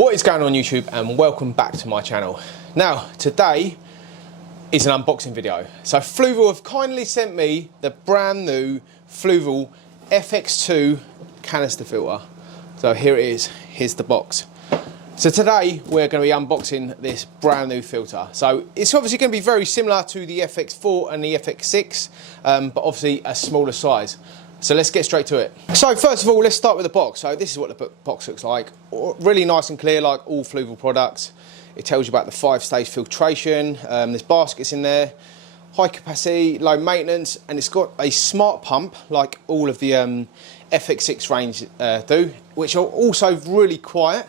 What is going on YouTube, and welcome back to my channel. Now today is an unboxing video. So FLUVAL have kindly sent me the brand new FLUVAL FX2 canister filter. So here it is, here's the box. So today we're going to be unboxing this brand new filter. So it's obviously going to be very similar to the FX4 and the FX6, but obviously a smaller size. So let's get straight to it. So first of all, let's start with the box. So this is what the box looks like. Really nice and clear, like all FLUVAL products. It tells you about the 5-stage filtration. There's baskets in there, high capacity, low maintenance, and it's got a smart pump like all of the FX6 range do, which are also really quiet.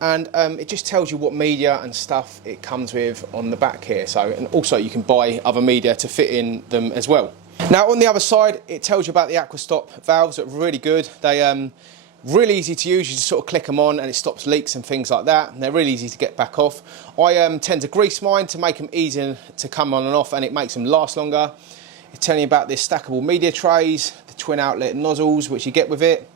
And it just tells you what media and stuff it comes with on the back here. So, and also you can buy other media to fit in them as well. Now on the other side, it tells you about the aquastop valves that are really good. They really easy to use. You just sort of click them on and it stops leaks and things like that. And they're really easy to get back off. I tend to grease mine to make them easier to come on and off, and it makes them last longer. It's telling you about the stackable media trays, the twin outlet nozzles which you get with it.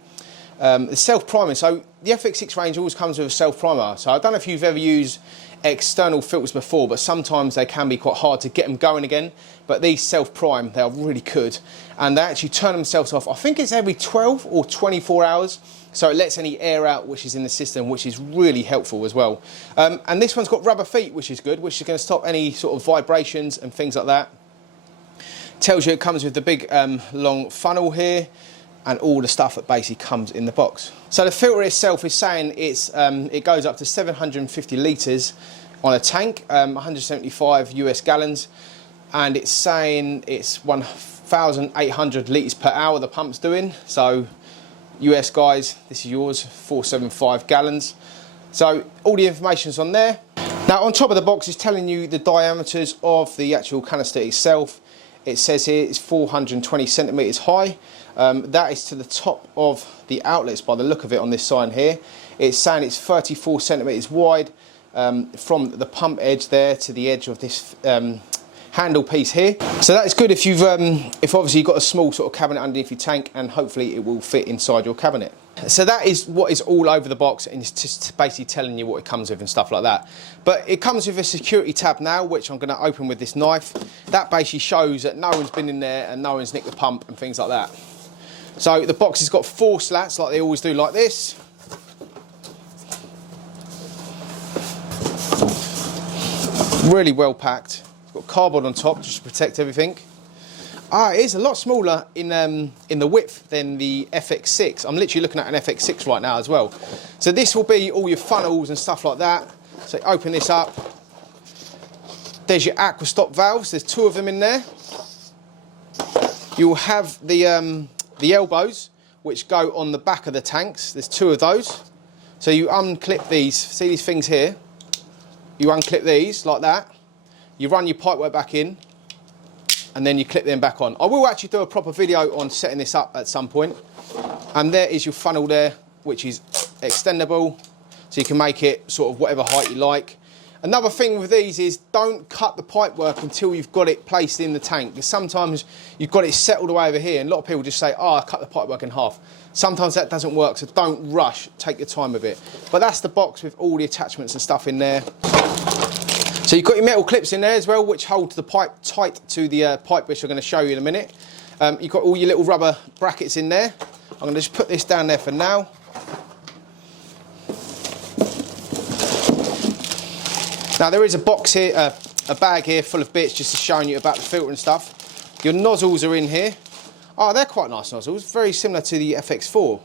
The self-priming, so the FX6 range always comes with a self-primer. So I don't know if you've ever used external filters before, but sometimes they can be quite hard to get them going again. But these self-prime, they are really good. And they actually turn themselves off, I think it's every 12 or 24 hours. So it lets any air out which is in the system, which is really helpful as well. And this one's got rubber feet, which is good, which is going to stop any sort of vibrations and things like that. Tells you it comes with the big long funnel here, and all the stuff that basically comes in the box. So the filter itself is saying it goes up to 750 litres on a tank, 175 US gallons, and it's saying it's 1,800 litres per hour the pump's doing. So US guys, this is yours, 475 gallons. So all the information's on there. Now on top of the box is telling you the diameters of the actual canister itself. It says here it's 420 centimetres high. That is to the top of the outlets by the look of it on this sign here. It's saying it's 34 centimetres wide from the pump edge there to the edge of this handle piece here. So that is good if you've if obviously you've got a small sort of cabinet underneath your tank, and hopefully it will fit inside your cabinet. So that is what is all over the box, and it's just basically telling you what it comes with and stuff like that. But it comes with a security tab now, which I'm going to open with this knife. That basically shows that no one's been in there and no one's nicked the pump and things like that. So the box has got 4 slats like they always do, like this. Really well packed. It's got cardboard on top just to protect everything. It is a lot smaller in the width than the FX6. I'm literally looking at an FX6 right now as well. So this will be all your funnels and stuff like that. So open this up. There's your aquastop valves. There's 2 of them in there. You'll have the elbows which go on the back of the tanks. There's 2 of those. So you unclip these. See these things here? You unclip these like that. You run your pipework back in, and then you clip them back on. I will actually do a proper video on setting this up at some point. And there is your funnel there, which is extendable, so you can make it sort of whatever height you like. Another thing with these is don't cut the pipework until you've got it placed in the tank, because sometimes you've got it settled away over here, and a lot of people just say, oh, I cut the pipework in half. Sometimes that doesn't work, so don't rush, take your time with it. But that's the box with all the attachments and stuff in there. So you've got your metal clips in there as well, which hold the pipe tight to the pipe, which I'm going to show you in a minute. You've got all your little rubber brackets in there. I'm going to just put this down there for now. Now there is a box here, a bag here full of bits just showing you about the filter and stuff. Your nozzles are in here. Oh, they're quite nice nozzles, very similar to the FX4.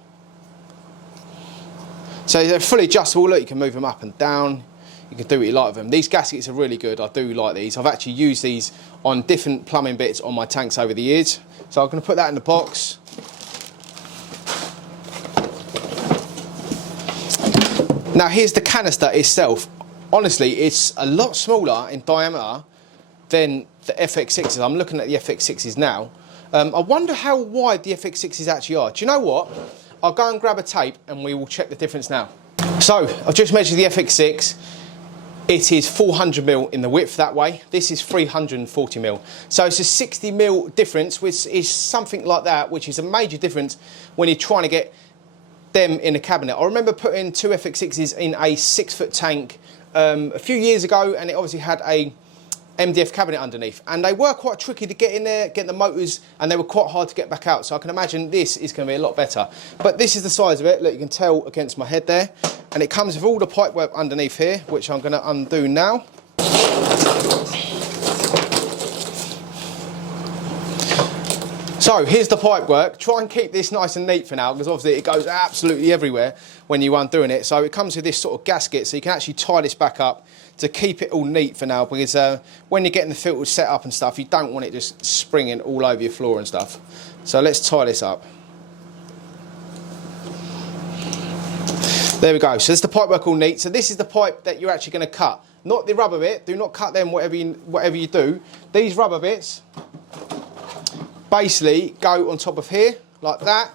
So they're fully adjustable. Look, you can move them up and down. You can do what you like with them. These gaskets are really good. I do like these. I've actually used these on different plumbing bits on my tanks over the years. So I'm going to put that in the box. Now here's the canister itself. Honestly, it's a lot smaller in diameter than the FX6s. I'm looking at the FX6s now. I wonder how wide the FX6s actually are. Do you know what? I'll go and grab a tape and we will check the difference now. So I've just measured the FX6. It is 400mm in the width that way. This is 340mm. So it's a 60mm difference, which is something like that, which is a major difference when you're trying to get them in a cabinet. I remember putting 2 FX6s in a 6-foot tank a few years ago, and it obviously had a MDF cabinet underneath, and they were quite tricky to get in there, get the motors, and they were quite hard to get back out. So I can imagine this is going to be a lot better. But this is the size of it. Look, you can tell against my head there, and it comes with all the pipework underneath here, which I'm going to undo now. So here's the pipe work. Try and keep this nice and neat for now, because obviously it goes absolutely everywhere when you're undoing it. So it comes with this sort of gasket, so you can actually tie this back up to keep it all neat for now, because when you're getting the filters set up and stuff, you don't want it just springing all over your floor and stuff. So let's tie this up. There we go. So this is the pipe work all neat. So this is the pipe that you're actually going to cut, not the rubber bit. Do not cut them whatever you do. These rubber bits basically go on top of here like that,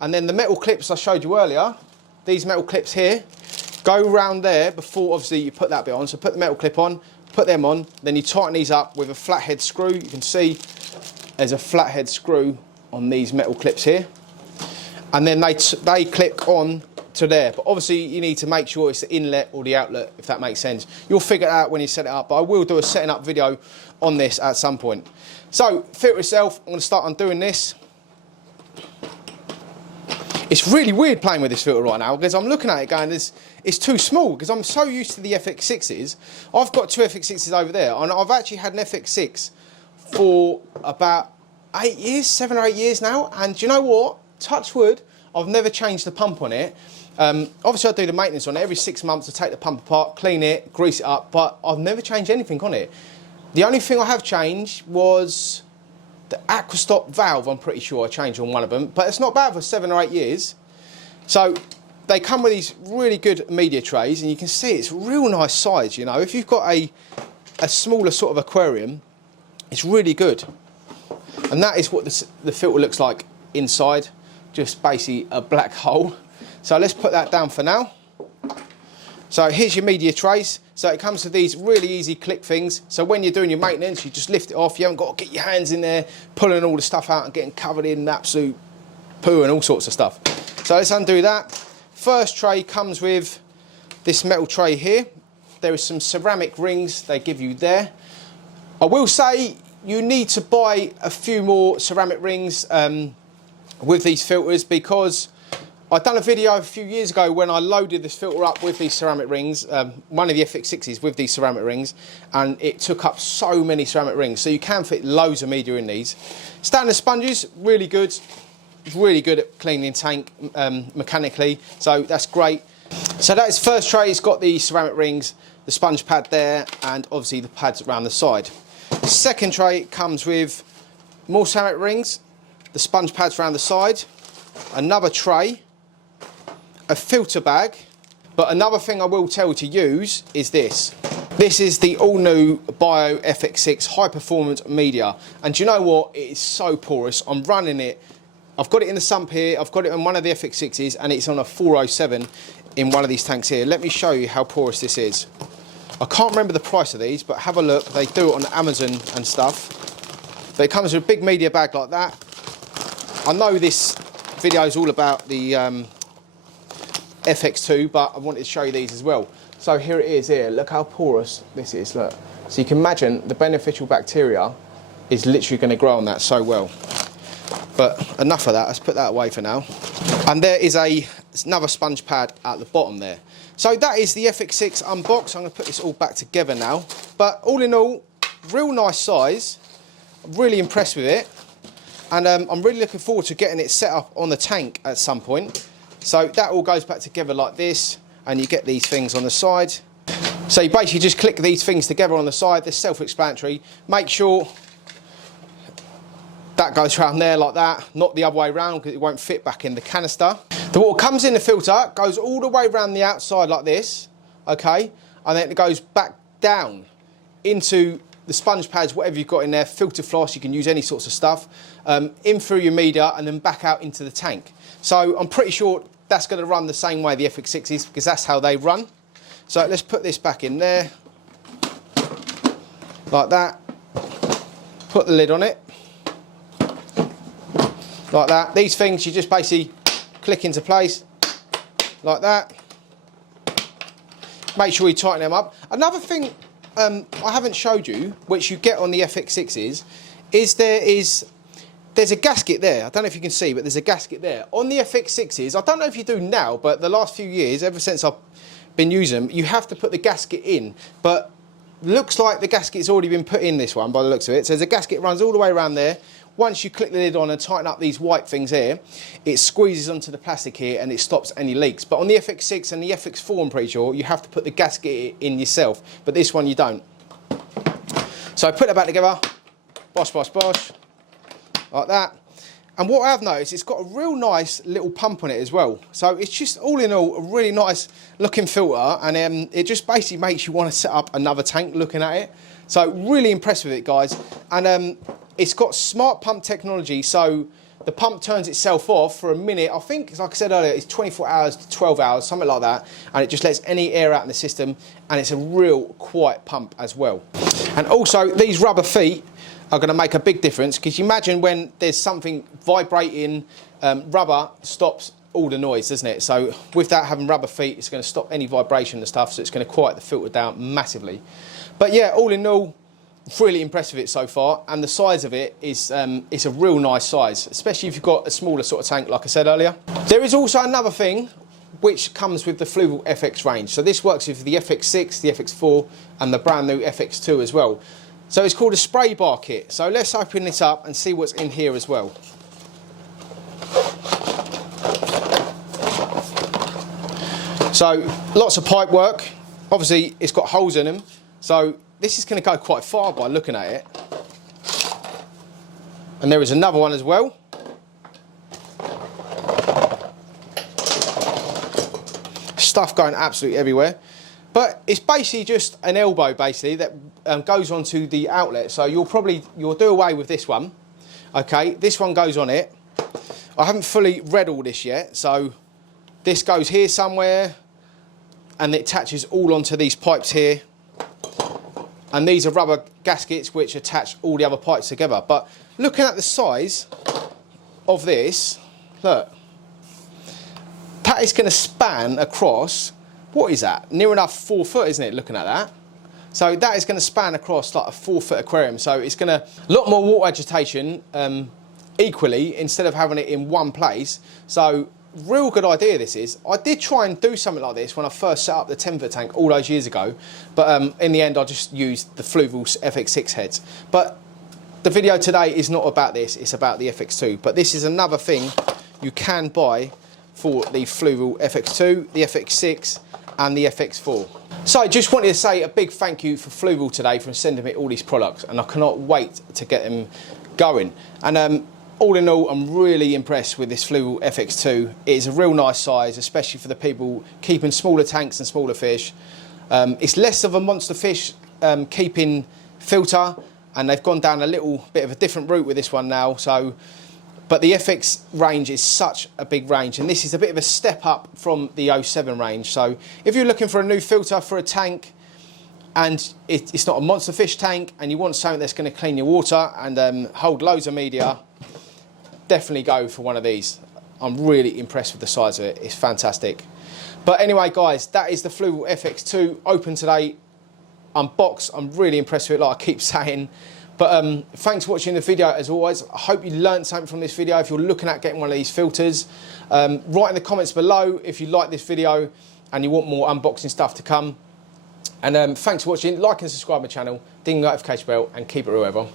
and then the metal clips I showed you earlier, these metal clips here, go round there before obviously you put that bit on. So put the metal clip on, put them on, then you tighten these up with a flathead screw. You can see there's a flathead screw on these metal clips here, and then they click on to there. But obviously you need to make sure it's the inlet or the outlet, if that makes sense. You'll figure it out when you set it up, but I will do a setting up video on this at some point. So filter itself, I'm going to start undoing this. It's really weird playing with this filter right now, because I'm looking at it going, it's too small, because I'm so used to the FX6s. I've got 2 FX6s over there, and I've actually had an FX6 for about 8 years, 7 or 8 years now, and do you know what? Touch wood, I've never changed the pump on it. Obviously I do the maintenance on it every 6 months. I take the pump apart, clean it, grease it up, but I've never changed anything on it. The only thing I have changed was the aquastop valve. I'm pretty sure I changed on one of them, but it's not bad for 7 or 8 years. So they come with these really good media trays, and you can see it's real nice size. You know, if you've got a smaller sort of aquarium, it's really good. And that is what the filter looks like inside, just basically a black hole. So let's put that down for now. So here's your media trays. So it comes with these really easy click things. So when you're doing your maintenance, you just lift it off. You haven't got to get your hands in there, pulling all the stuff out and getting covered in absolute poo and all sorts of stuff. So let's undo that. First tray comes with this metal tray here. There is some ceramic rings they give you there. I will say you need to buy a few more ceramic rings with these filters, because I've done a video a few years ago when I loaded this filter up with these ceramic rings, one of the FX6s with these ceramic rings, and it took up so many ceramic rings. So you can fit loads of media in these. Standard sponges, really good. Really good at cleaning tank mechanically, so that's great. So that is first tray. It's got the ceramic rings, the sponge pad there, and obviously the pads around the side. Second tray comes with more ceramic rings, the sponge pads around the side, another tray, a filter bag. But another thing I will tell you to use is this. This is the all new Bio FX6 high performance media, and do you know what? It is so porous. I'm running it. I've got it in the sump here, I've got it on one of the FX6s, and it's on a 407 in one of these tanks here. Let me show you how porous this is. I can't remember the price of these, but have a look. They do it on Amazon and stuff. But it comes with a big media bag like that. I know this video is all about the FX2, but I wanted to show you these as well. So here it is here. Look how porous this is, look. So you can imagine the beneficial bacteria is literally going to grow on that so well. But enough of that, let's put that away for now. And there is another sponge pad at the bottom there. So that is the FX6 unbox. I'm going to put this all back together now. But all in all, real nice size. I'm really impressed with it. And I'm really looking forward to getting it set up on the tank at some point. So that all goes back together like this, and you get these things on the side. So you basically just click these things together on the side. They're self-explanatory. Make sure that goes around there like that, not the other way around, because it won't fit back in the canister. The water comes in the filter, goes all the way around the outside like this, okay, and then it goes back down into the sponge pads, whatever you've got in there, filter floss, you can use any sorts of stuff, in through your media and then back out into the tank. So I'm pretty sure that's going to run the same way the FX6 is, because that's how they run. So let's put this back in there, like that, put the lid on it, like that. These things you just basically click into place, like that. Make sure you tighten them up. Another thing I haven't showed you, which you get on the FX6s, is there's a gasket there. I don't know if you can see, but there's a gasket there. On the FX6s, I don't know if you do now, but the last few years, ever since I've been using them, you have to put the gasket in. But looks like the gasket's already been put in this one by the looks of it. So there's a gasket runs all the way around there. Once you click the lid on and tighten up these white things here, it squeezes onto the plastic here and it stops any leaks. But on the FX6 and the FX4, I'm pretty sure, you have to put the gasket in yourself. But this one you don't. So I put that back together, bosh, bosh, bosh, like that. And what I've noticed, it's got a real nice little pump on it as well. So it's just, all in all, a really nice looking filter. And it just basically makes you want to set up another tank looking at it. So really impressed with it, guys. And it's got smart pump technology, so the pump turns itself off for a minute. I think, like I said earlier, it's 24 hours to 12 hours, something like that, and it just lets any air out in the system, and it's a real quiet pump as well. And also, these rubber feet are going to make a big difference, because you imagine when there's something vibrating, rubber stops all the noise, doesn't it? So with that, having rubber feet, it's going to stop any vibration and stuff, so it's going to quiet the filter down massively. But yeah, all in all, really impressed with it so far, and the size of it is it's a real nice size, especially if you've got a smaller sort of tank, like I said earlier. There is also another thing which comes with the FLUVAL FX range. So this works with the FX6, the FX4, and the brand new FX2 as well. So it's called a spray bar kit. So let's open this up and see what's in here as well. So lots of pipe work. Obviously it's got holes in them, so this is going to go quite far by looking at it. And there is another one as well. Stuff going absolutely everywhere. But it's basically just an elbow basically that goes onto the outlet. So you'll do away with this one. Okay, this one goes on it. I haven't fully read all this yet. So this goes here somewhere and it attaches all onto these pipes here. And these are rubber gaskets which attach all the other pipes together. But looking at the size of this, look, that is going to span across, what is that? Near enough 4 foot, isn't it, looking at that? So that is going to span across like a 4 foot aquarium. So it's going to, a lot more water agitation equally instead of having it in one place. So real good idea this is. I did try and do something like this when I first set up the 10 foot tank all those years ago, but in the end I just used the FLUVAL FX6 heads. But the video today is not about this, it's about the FX2. But this is another thing you can buy for the FLUVAL FX2, the FX6 and the FX4. So I just wanted to say a big thank you for FLUVAL today for sending me all these products, and I cannot wait to get them going. And all in all, I'm really impressed with this FLUVAL FX2. It is a real nice size, especially for the people keeping smaller tanks and smaller fish. It's less of a monster fish keeping filter, and they've gone down a little bit of a different route with this one now. But the FX range is such a big range, and this is a bit of a step up from the 07 range. So if you're looking for a new filter for a tank, and it's not a monster fish tank, and you want something that's going to clean your water and hold loads of media, definitely go for one of these. I'm really impressed with the size of it. It's fantastic. But anyway, guys, that is the FLUVAL FX2 open today, unboxed. I'm really impressed with it, like I keep saying. But thanks for watching the video as always. I hope you learned something from this video. If you're looking at getting one of these filters, write in the comments below if you like this video and you want more unboxing stuff to come. And thanks for watching. Like and subscribe my channel, ding the notification bell, and keep it real, everyone.